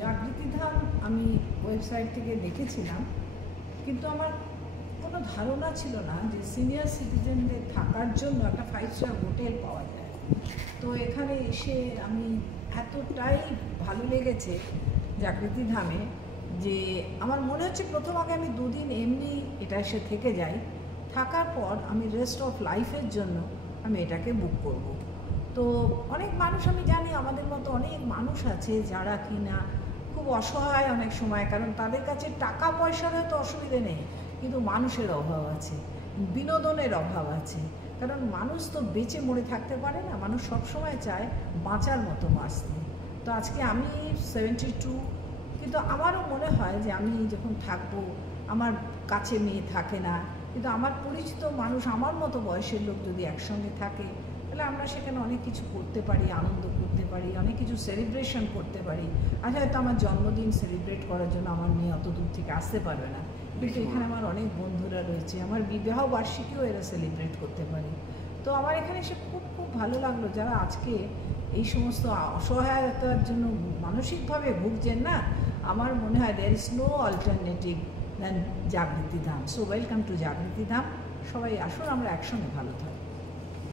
জাগৃতি ধাম আমি ওয়েবসাইট থেকে দেখেছিলাম, কিন্তু আমার কোনো ধারণা ছিল না যে সিনিয়র সিটিজেনদের থাকার জন্য একটা 5 স্টার হোটেল পাওয়া যায়। তো এখানে এসে আমি এতটাই ভালো লেগেছে জাগৃতি ধামে যে আমার মনে হচ্ছে প্রথম আগে আমি 2 দিন এমনি এটা এসে থেকে যাই, থাকার পর আমি রেস্ট অফ লাইফের জন্য আমি এটাকে বুক করব। তো অনেক মানুষ আমি জানি, আমাদের মতো অনেক মানুষ আছে যারা কিনা খুব অসহায় অনেক সময়, কারণ তাদের কাছে টাকা পয়সার হয়তো অসুবিধে নেই, কিন্তু মানুষের অভাব আছে, বিনোদনের অভাব আছে। কারণ মানুষ তো বেঁচে মরে থাকতে পারে না, মানুষ সবসময় চায় বাঁচার মতো বাঁচতে। তো আজকে আমি 72, কিন্তু আমারও মনে হয় যে আমি যখন থাকবো, আমার কাছে মেয়ে থাকে না, কিন্তু আমার পরিচিত মানুষ আমার মতো বয়সের লোক যদি একসঙ্গে থাকে, তাহলে আমরা সেখানে অনেক কিছু করতে পারি, আনন্দ করতে পারি, অনেক কিছু সেলিব্রেশন করতে পারি। আর হয়তো আমার জন্মদিন সেলিব্রেট করার জন্য আমার মেয়ে অত দূর থেকে আসতে পারবে না, কিন্তু এখানে আমার অনেক বন্ধুরা রয়েছে, আমার বিবাহ বার্ষিকীও এরা সেলিব্রেট করতে পারে। তো আমার এখানে এসে খুব খুব ভালো লাগলো। যারা আজকে এই সমস্ত অসহায়তার জন্য মানসিকভাবে ভুগছেন না, আমার মনে হয় there is no alternative than Jagriti Dham. So welcome to Jagriti Dham. সবাই আসুন, আমরা একসঙ্গে ভালো থাকি।